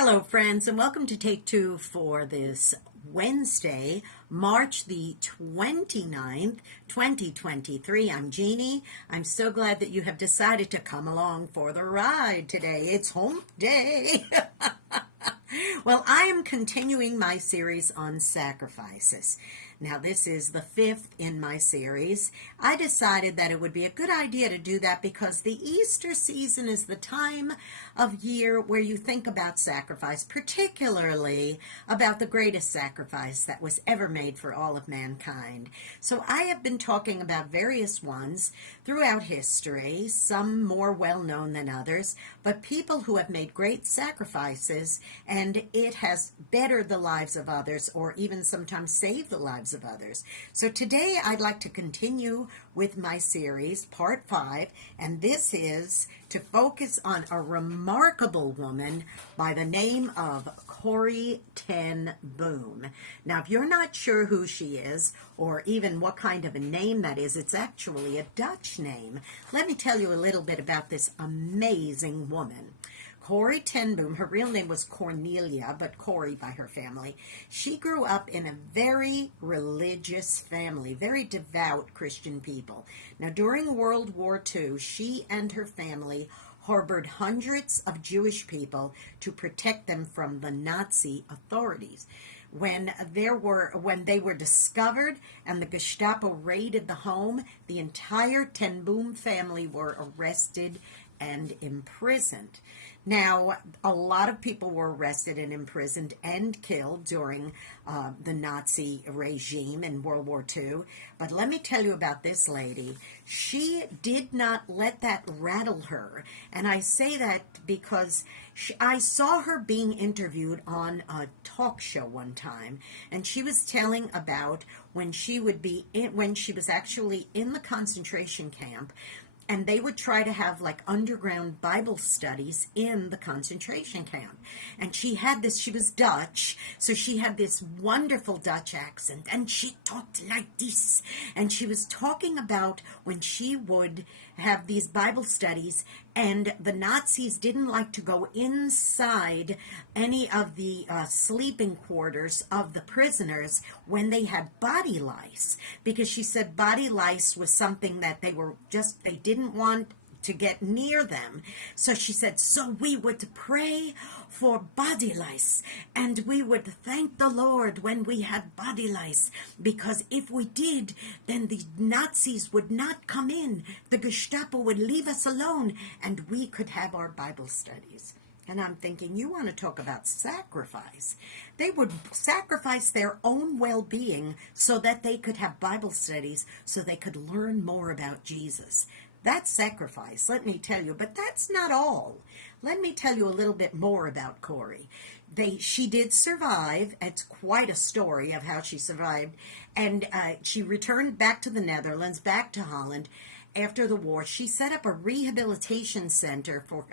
Hello, friends, and welcome to Take Two for this Wednesday, March the 29th, 2023. I'm Jeannie. I'm so glad that you have decided to come along for the ride today. It's hump day. Well, I am continuing my series on sacrifices. Now, this is the fifth in my series. I decided that it would be a good idea to do that because the Easter season is the time of year where you think about sacrifice, particularly about the greatest sacrifice that was ever made for all of mankind. So I have been talking about various ones throughout history, some more well-known than others, but people who have made great sacrifices, and it has bettered the lives of others or even sometimes saved the lives of others. So today I'd like to continue with my series, part 5, and this is to focus on a remarkable woman by the name of Corrie ten Boom. Now, if you're not sure who she is or even what kind of a name that is, it's actually a Dutch name. Let me tell you a little bit about this amazing woman. Corrie ten Boom, her real name was Cornelia, but Corrie by her family. She grew up in a very religious family, very devout Christian people. Now, during World War II, she and her family harbored hundreds of Jewish people to protect them from the Nazi authorities. When they were discovered and the Gestapo raided the home, the entire ten Boom family were arrested and imprisoned. Now, a lot of people were arrested and imprisoned and killed during the Nazi regime in World War II. But let me tell you about this lady. She did not let that rattle her. And I say that because I saw her being interviewed on a talk show one time, and she was telling about when she was actually in the concentration camp, and they would try to have like underground Bible studies in the concentration camp. And she was Dutch, so she had this wonderful Dutch accent, and she talked like this. And she was talking about when she would have these Bible studies, and the Nazis didn't like to go inside any of the sleeping quarters of the prisoners when they had body lice, because she said body lice was something that they didn't want to get near them. So she said, so we would pray for body lice, and we would thank the Lord when we had body lice, because if we did, then the Nazis would not come in. The Gestapo would leave us alone, and we could have our Bible studies. And I'm thinking, you want to talk about sacrifice. They would sacrifice their own well-being so that they could have Bible studies, so they could learn more about Jesus. That's sacrifice, let me tell you. But that's not all. Let me tell you a little bit more about Corrie. She did survive. It's quite a story of how she survived. And she returned back to the Netherlands, back to Holland. After the war, she set up a rehabilitation center for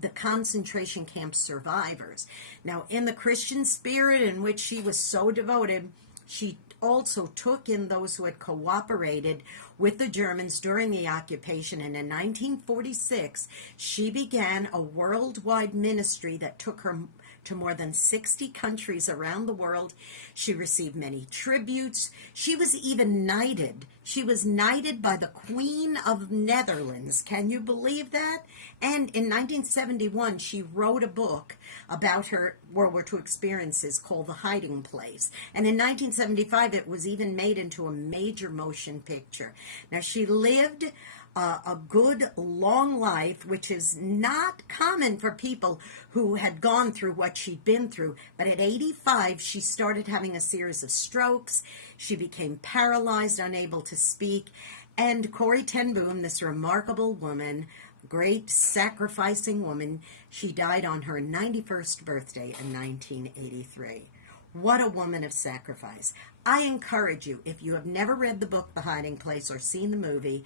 the concentration camp survivors. Now, in the Christian spirit in which she was so devoted, she also took in those who had cooperated with the Germans during the occupation, and in 1946 she began a worldwide ministry that took her to more than 60 countries around the world. She received many tributes. She was even knighted. She was knighted by the Queen of Netherlands. Can you believe that? And in 1971, she wrote a book about her World War II experiences called The Hiding Place. And in 1975, it was even made into a major motion picture. Now, she lived a good, long life, which is not common for people who had gone through what she'd been through. But at 85, she started having a series of strokes. She became paralyzed, unable to speak. And Corrie ten Boom, this remarkable woman, great sacrificing woman, she died on her 91st birthday in 1983. What a woman of sacrifice. I encourage you, if you have never read the book The Hiding Place or seen the movie,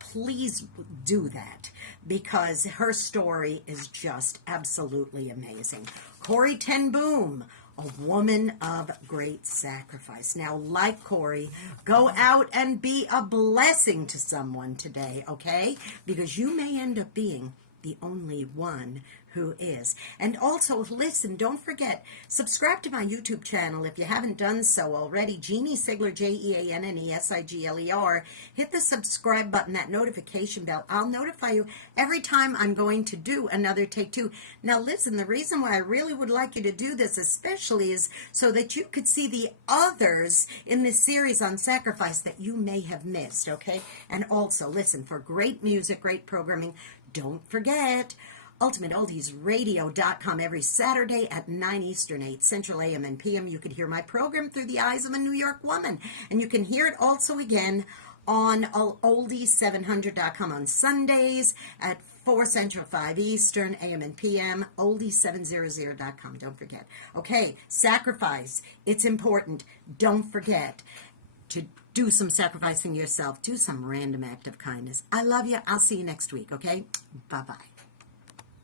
please do that, because her story is just absolutely amazing. Corrie ten Boom, a woman of great sacrifice. Now, like Corrie, go out and be a blessing to someone today, okay? Because you may end up being the only one who is. And also, listen, don't forget, subscribe to my YouTube channel if you haven't done so already. Jeanne Sigler, JeanneSigler. Hit the subscribe button, that notification bell. I'll notify you every time I'm going to do another Take Two. Now, listen, the reason why I really would like you to do this especially is so that you could see the others in this series on sacrifice that you may have missed, okay? And also, listen, for great music, great programming, don't forget UltimateOldiesRadio.com every Saturday at 9 Eastern, 8 Central AM and PM. You can hear my program through the eyes of a New York woman. And you can hear it also again on Oldies700.com on Sundays at 4 Central, 5 Eastern, AM and PM, Oldies700.com. Don't forget. Okay, sacrifice. It's important. Don't forget to do some sacrificing yourself. Do some random act of kindness. I love you. I'll see you next week, okay? Bye-bye.